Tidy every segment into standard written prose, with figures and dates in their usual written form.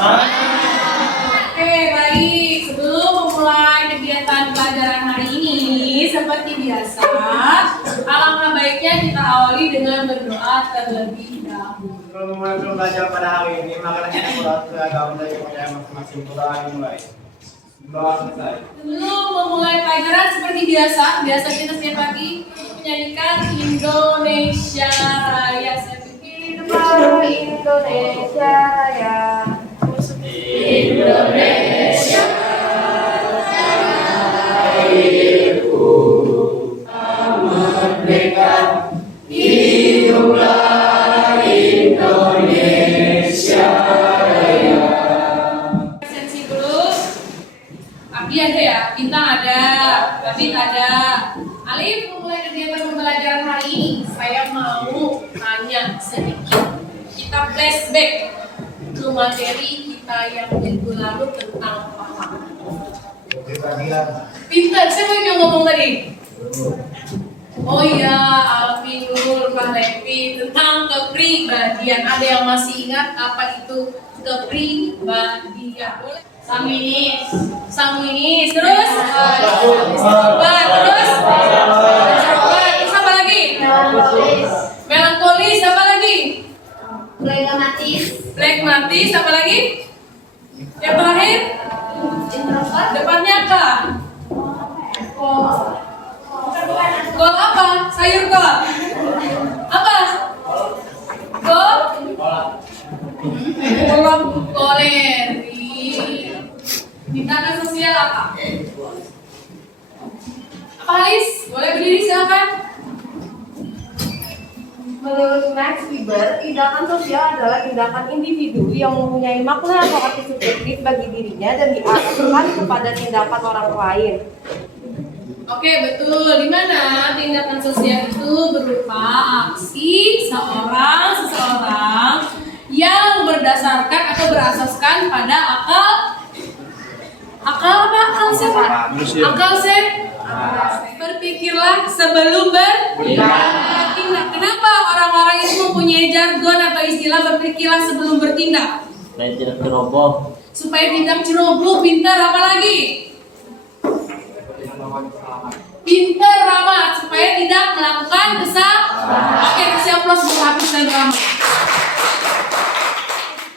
Oke, baik. Sebelum memulai kegiatan pelajaran hari ini, seperti biasa, alangkah baiknya kita awali dengan berdoa terlebih dahulu. Sebelum memulai belajar pada hari ini, maka kita berdoa agama dari kepercayaan masing-masing. Berdoa dimulai. Doa selesai. Sebelum memulai pelajaran seperti biasa kita setiap pagi menyanyikan Indonesia Raya. Saya pikir Indonesia Raya. Indonesia airku merdeka, hiduplah Indonesia Raya. Sensi dulu. Abdi ada ya, bintang ada, Abid ada. Alif, memulai kegiatan pembelajaran hari ini, saya mau tanya sedikit. Kita flashback ke materi kita yang minggu lalu tentang apa? Pintar, siapa yang ngomong tadi? Oh iya, Alvin, Nur, Mbak Levi tentang kepribadian. Ada yang masih ingat apa itu kepribadian? Sanguinis, terus introvert, terus apa lagi? Melankolis, apa lagi? Flegmatis, apa lagi? Yang terakhir? Depannya apa? Kol apa? Sayur kol. Apa? Kol? Koleri. Tindakan sosial apa? Apa Halis? Boleh berdiri silakan. Menurut Max Weber, tindakan sosial adalah tindakan individu yang mempunyai makna atau arti subjektif bagi dirinya dan diarahkan kepada tindakan orang lain. Oke, betul. Di mana tindakan sosial itu berupa aksi seseorang yang berdasarkan atau berasaskan pada akal berpikirlah sebelum bertindak. Kenapa orang-orang itu mempunyai jargon atau istilah berpikirlah sebelum bertindak? Supaya tidak ceroboh. Supaya tidak ceroboh, pintar, apa lagi? Pintar, ramah, supaya tidak melakukan kesalahan. Oke, kasih aplaus buat Hafiz dan Rama.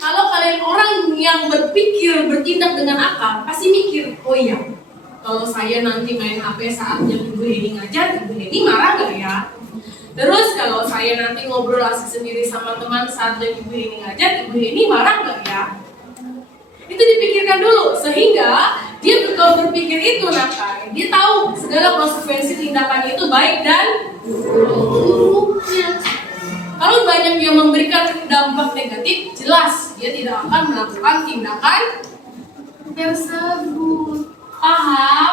Kalau kalian orang yang berpikir bertindak dengan akal, pasti mikir, oh iya, kalau saya nanti main HP saatnya Ibu Heni ngajar, Ibu Heni marah gak ya? Terus kalau saya nanti ngobrol asik sendiri sama teman saatnya Ibu Heni ngajar, Ibu Heni marah gak ya? Itu dipikirkan dulu, sehingga dia kalau berpikir itu nakal, dia tahu segala konsekuensi tindakannya itu baik dan buruknya. Kalau banyak yang memberikan dampak negatif, jelas dia tidak akan melakukan tindakan tersebut. Paham?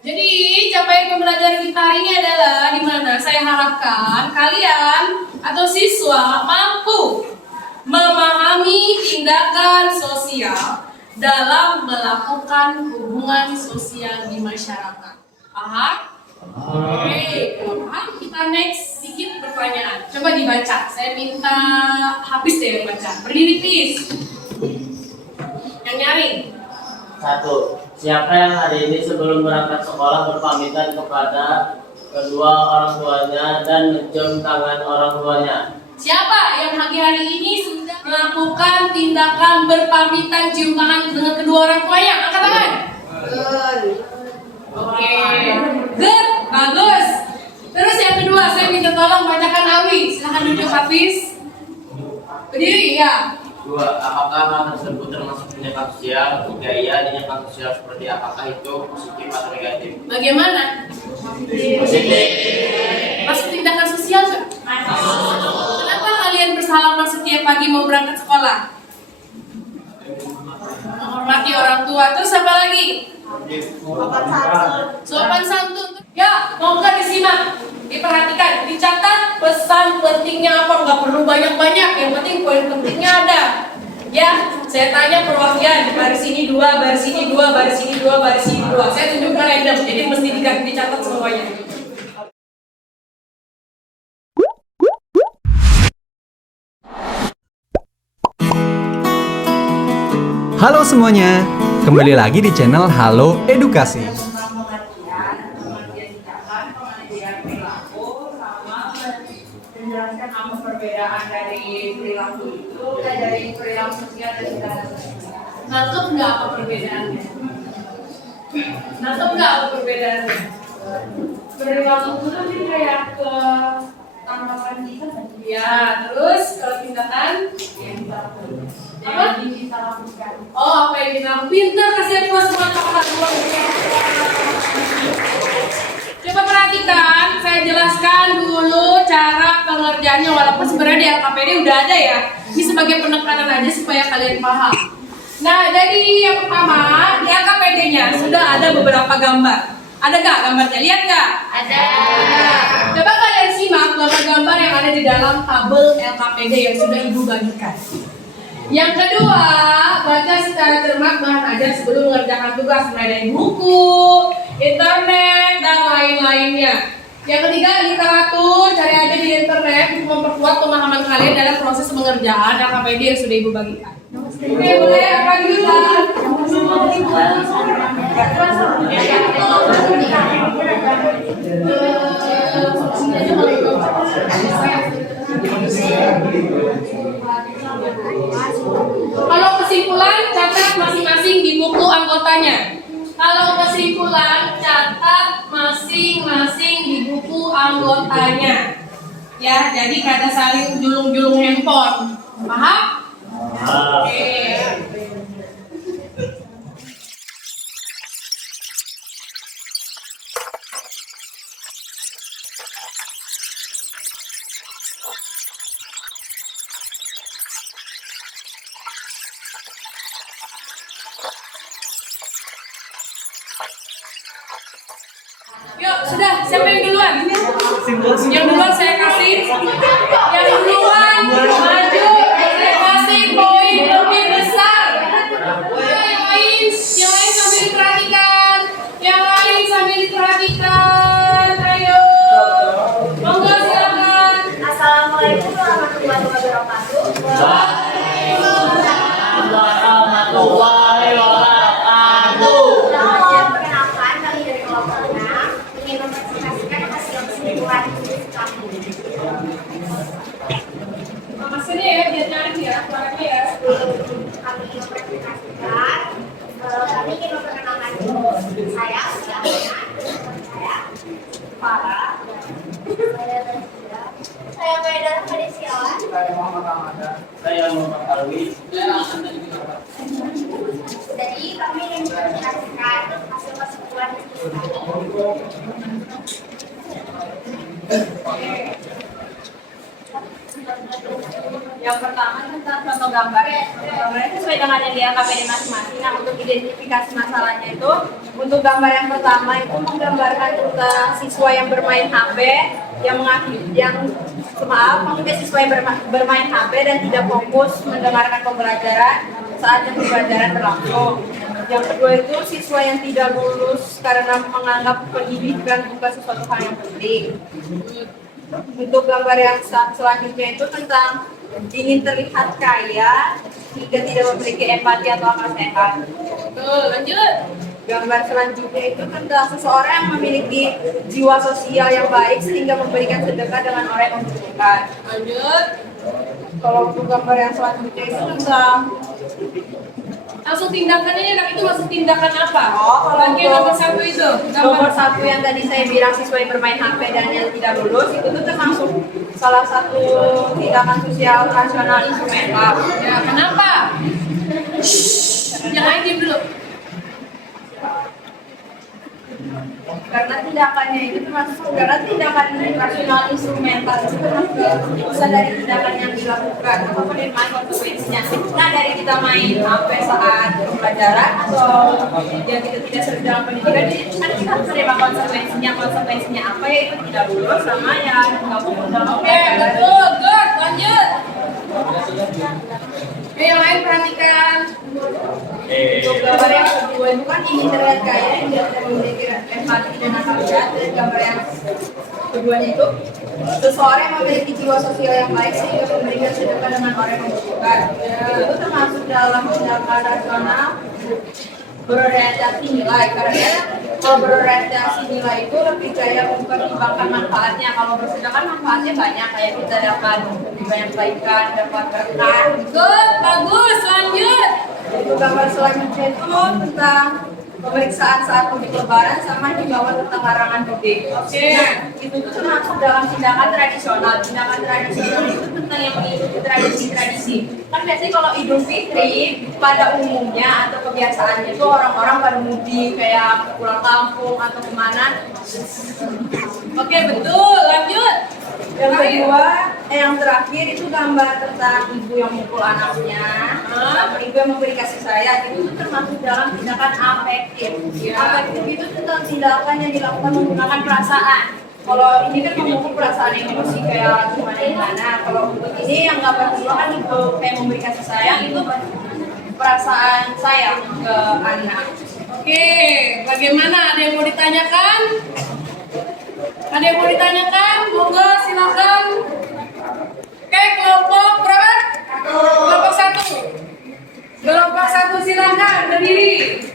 Jadi capaian pembelajaran kita hari ini adalah di mana saya harapkan kalian atau siswa mampu memahami tindakan sosial dalam melakukan hubungan sosial di masyarakat. Paham? Oke, kalau paham kita next sedikit pertanyaan. Coba dibaca. Saya minta Hafiz deh yang baca. Berdiri please. Yang nyaring. 1. Siapa yang hari ini sebelum berangkat sekolah berpamitan kepada kedua orang tuanya dan mencium tangan orang tuanya? Siapa yang hari ini sudah melakukan tindakan berpamitan cium tangan dengan kedua orang tuanya? Angkat tangan. Oke, good, bagus. Terus yang kedua, saya minta tolong bacakan Awi. Silahkan duduk Hafiz. Berdiri ya. 2. Apakah hal tersebut termasuk tindakan sosial? Jika iya, tindakan sosial seperti apakah itu positif atau negatif? Bagaimana? Positif. Masuk tindakan sosial nggak? Kenapa kalian bersalaman setiap pagi mau berangkat sekolah? Menghormati orang tua. Terus apa lagi? Sopan santun. Ya, mau nggak disimak? Diperhatikan, dicatat pesan pentingnya apa, nggak perlu banyak-banyak, yang penting poin pentingnya ada. Ya, saya tanya perwakilan, baris ini 2, baris ini 2, baris ini 2, baris ini 2. Saya tunjukkan random, jadi mesti dicatat semuanya. Halo semuanya, kembali lagi di channel Halo Edukasi. Tentang pengertian ucapan, pengertian perilaku, sama menjelaskan apa perbedaan dari perilaku itu, dari perilaku sosial dan budaya sosial. Nangkep nggak apa perbedaannya? Nangkep nggak apa perbedaannya? Perilaku itu kan kayak ke tanggapan kita kan? Ya, terus kalau tindakan? Apa? Yang kita lakukan. Oh, apa yang kita pintar kasih aku semua kata dua. Coba perhatikan, saya jelaskan dulu cara pengerjaannya walaupun sebenarnya di LKPD udah ada ya. Ini sebagai penekanan aja supaya kalian paham. Nah, jadi yang pertama di LKPD-nya sudah ada beberapa gambar. Ada nggak gambarnya? Lihat nggak? Ada. Coba kalian simak gambar-gambar yang ada di dalam tabel LKPD yang sudah ibu bagikan. Yang kedua, baca secara cermat bahan ajar sebelum mengerjakan tugas mulai dari buku, internet, dan lain-lainnya. Yang ketiga, literatur, cari aja di internet untuk memperkuat pemahaman kalian dalam proses pengerjaan LKPD yang sudah ibu bagikan. Oke, boleh apa dulu? Kalau kesimpulan, catat masing-masing di buku anggotanya. Kalau kesimpulan, catat masing-masing di buku anggotanya. Ya, jadi kada saling julung-julung handphone. Paham? Oke. Yuk, sudah. Siapa yang duluan? Yang duluan saya kasih. Yang duluan maju. Saya kasih poin lebih besar. Yang lain sambil diperhatikan. Yang lain sambil diperhatikan. Ayo. Monggo silakan. Assalamualaikum warahmatullahi wabarakatuh. Warahmatullahi wabarakatuh. Perkenalkan, kami dari kelompok 6 ingin mempresentasikan hasil kesimpulan tulis kami. Maksudnya ya, biar nyaring ya, suaranya ya. Kami ingin mempresentasikan, kami ingin memperkenalkan saya, saya, para, saya Maeda Madesiawan. Saya Muhammad Alwi. Jadi kami ingin mempresentasikan hasil kesimpulan tulis kami. Yang pertama tentang contoh gambar. Gambarnya sesuai dengan yang di LKPD masing-masing. Nah, untuk identifikasi masalahnya itu, untuk gambar yang pertama itu menggambarkan tentang siswa yang bermain HP, maksudnya siswa yang bermain HP dan tidak fokus mendengarkan pembelajaran saat jam pembelajaran berlangsung. Yang kedua itu siswa yang tidak lulus karena menganggap pendidikan bukan sesuatu hal yang penting. Untuk gambar yang selanjutnya itu tentang ingin terlihat kaya hingga tidak memiliki empati atau akal sehat. Tuh, lanjut. Gambar selanjutnya itu tentang seseorang yang memiliki jiwa sosial yang baik sehingga memberikan sedekah dengan orang yang membutuhkan. Lanjut. Kalau untuk gambar yang selanjutnya itu tentang Langsung tindakannya, nah itu maksud tindakan apa? Oh, kalau Lagi nomor satu itu. nomor satu yang tadi saya bilang siswa yang bermain HP dan yang tidak lulus itu tuh termasuk salah satu tindakan sosial rasional instrumental. Ya, kenapa? Jangan diam dulu. Karena tindakannya itu termasuk karena tindakan rasional instrumental itu termasuk bisa dari tindakan yang dilakukan atau penerimaan konsekuensinya. Nah, dari kita main HP saat pembelajaran atau yang kita tidak serius dalam pendidikan, kan kita harus menerima konsekuensinya. Konsekuensinya apa, yaitu tidak lulus sama ya nggak fokus dalam Oke, pembelajaran. betul, good, lanjut. Oke, yang lain perhatikan. Untuk gambar yang kedua itu kan ingin terlihat kaya yang tidak memiliki empati dan akal sehat, dan gambar yang keduanya itu seseorang yang memiliki jiwa sosial yang baik sehingga memberikan sedekah dengan orang yang membutuhkan. Itu termasuk dalam tindakan rasional berorientasi nilai, karena kalau berorientasi nilai itu lebih kayak mempertimbangkan manfaatnya. Kalau sedangkan manfaatnya banyak, kayak kita dapat lebih banyak kebaikan, dapat berkah. Good, bagus, lanjut. Itu gambar selanjutnya itu tentang pemeriksaan saat mudik lebaran sama himbauan tentang larangan mudik. Oke. Nah, itu tuh termasuk dalam tindakan tradisional. Tindakan tradisional itu tentang yang mengikuti tradisi-tradisi. Kan biasanya kalau Idul Fitri pada umumnya atau kebiasaannya itu orang-orang pada mudik kayak pulang kampung atau kemana. Oke, betul, lanjut. Yang kedua, yang terakhir itu gambar tentang ibu yang memukul anaknya, sama ibu yang memberi kasih sayang. Itu tuh termasuk dalam tindakan afektif. Afektif itu tentang tindakan yang dilakukan menggunakan perasaan. Kalau ini kan memukul perasaan emosi kayak gimana. Kalau untuk ini yang gambar kedua kan itu kayak memberi kasih sayang, itu perasaan sayang ke anak. Oke, bagaimana? Ada yang mau ditanyakan? Ada yang mau ditanyakan? Monggo, silakan. Oke, kelompok berapa? Kelompok 1. Kelompok 1 silakan berdiri.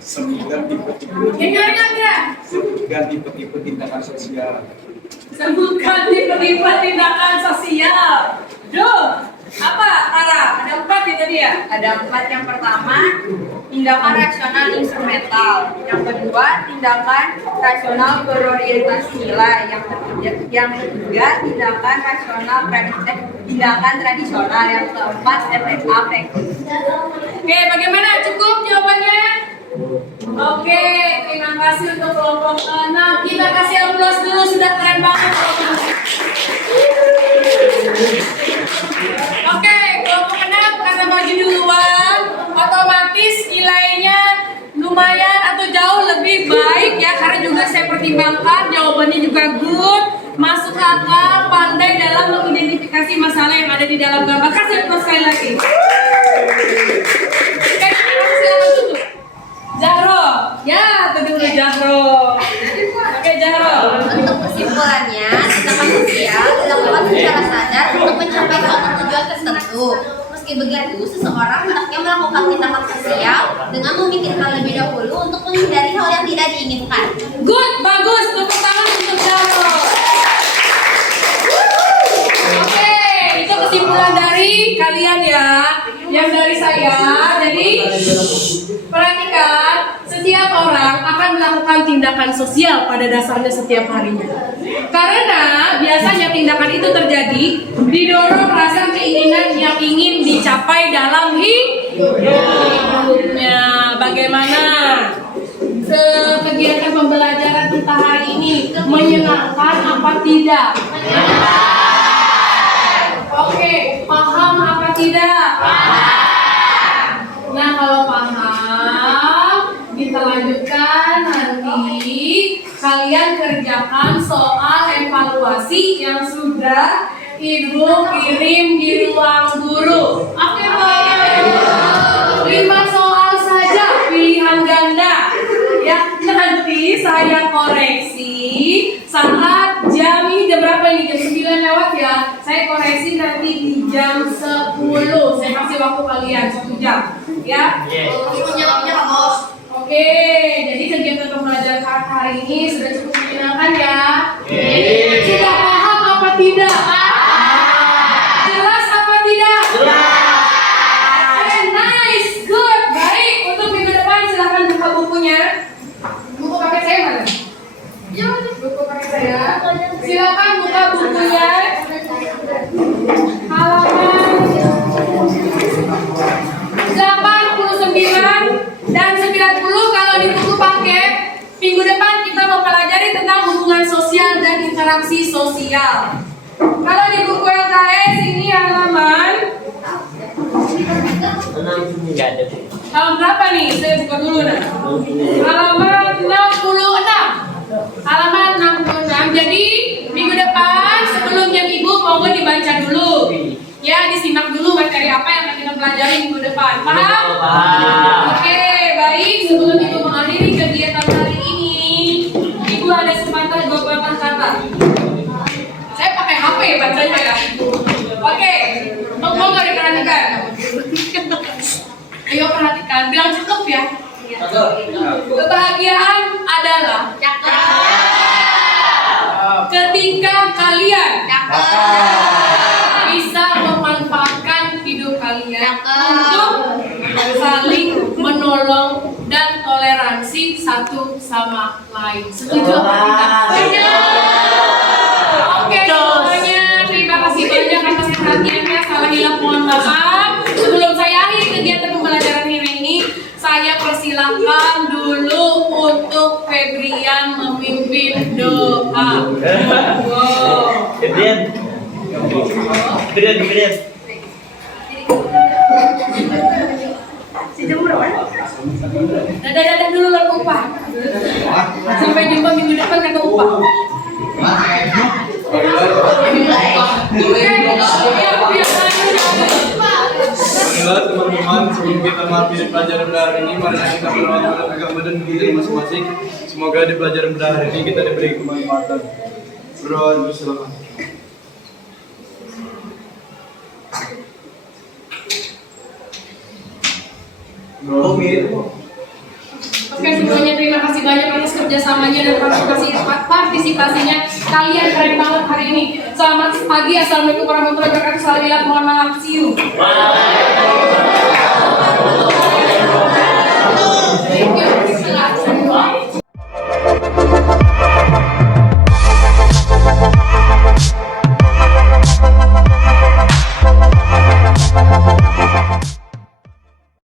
Sebutkan tipe-tipe Ingat ya? sebutkan tipe-tipe tindakan sosial. Sebutkan tipe-tipe tindakan sosial. Duh, apa? Tara, ada 4 itu dia. Ada 4. Yang pertama, tindakan rasional instrumental. Yang kedua, tindakan rasional berorientasi nilai. Yang ketiga, tindakan rasional tindakan tradisional. Yang keempat, efek afektif. Oke, bagaimana? Cukup jawabannya? Oke, terima kasih untuk kelompok 6. Kita kasih aplaus dulu, sudah keren banget. Oke, kelompok 6 karena maju duluan, otomatis nilainya lumayan atau jauh lebih baik ya, karena juga saya pertimbangkan jawabannya juga good, masuk akal, pandai dalam mengidentifikasi masalah yang ada di dalam gambar. Kasih aplaus sekali lagi. Oke, silakan tutup. Zahro, ya tadi udah Zahro. Oke Zahro. Untuk kesimpulannya, tindakan sosial dilakukan secara sadar untuk mencapai suatu tujuan tertentu. Meski begitu, seseorang hendaknya melakukan tindakan sosial dengan memikirkan lebih dahulu untuk menghindari hal yang tidak diinginkan. Good, bagus. Tepuk tangan untuk Zahro. Oke, itu kesimpulan dari kalian ya. Yang dari saya, jadi perhatikan, setiap orang akan melakukan tindakan sosial pada dasarnya setiap harinya. Karena biasanya tindakan itu terjadi didorong rasa keinginan yang ingin dicapai dalam hidupnya. Bagaimana kegiatan pembelajaran kita hari ini? Menyenangkan apa tidak? Oke, paham apa tidak? Nah, kalau paham, kita lanjutkan nanti. Kalian kerjakan soal evaluasi yang sudah Ibu kirim di ruang guru. Oke, Pak. 5 soal saja, pilihan ganda. Ya, nanti saya koreksi saat jam ini jam berapa ini? Jam 9 lewat ya. Saya koreksi nanti di jam 10. Saya kasih waktu kalian 1 jam. Ya. Jawabnya bos. Oke, jadi kegiatan pembelajaran hari ini sudah cukup menyenangkan ya. Sudah paham apa tidak? Jelas apa tidak? Nice, good, baik. Untuk minggu depan silahkan buka bukunya. Buku pakai saya mana? Buku pakai saya. Silakan buka bukunya. Halaman 89 dan 90. Kalau di buku paket, minggu depan kita mempelajari tentang hubungan sosial dan interaksi sosial. Kalau di buku LKS ini halaman tahun berapa nih? Saya buka dulu nah. Halaman 66. Halaman 66. Jadi minggu depan sebelum jam ibu monggo dibaca dulu. Ya, disimak dulu materi apa yang akan kita pelajari minggu depan. Paham? Oke, baik. Sebelum ibu mengakhiri kegiatan hari ini, ibu ada sepatah 2 patah kata. Saya pakai HP bacanya ya. Oke. ya. Kebahagiaan adalah ketika kalian bisa memanfaatkan hidup kalian untuk saling menolong dan toleransi satu sama lain. Setuju apa tidak? Oke semuanya, terima kasih banyak atas perhatiannya. Salah hilaf mohon maaf. Sebelum saya akhiri kegiatan pembelajaran hari ini, saya persilahkan dulu untuk Febrian memimpin doa. Gedean. Dadah dulu lalu upah. Sampai jumpa minggu depan kata upah. Baiklah teman-teman, sebelum kita mengakhiri pelajaran pada hari ini, mari kita berdoa kepada agama dan diri masing-masing. Semoga di pelajaran pada hari ini kita diberi kemanfaatan. Berdoa dulu silakan. Oke semuanya, terima kasih banyak atas kerjasamanya dan partisipasinya. Kalian keren banget hari ini. Selamat pagi, assalamualaikum warahmatullahi wabarakatuh. Salam hilaf, mohon maaf, see you. Thank you.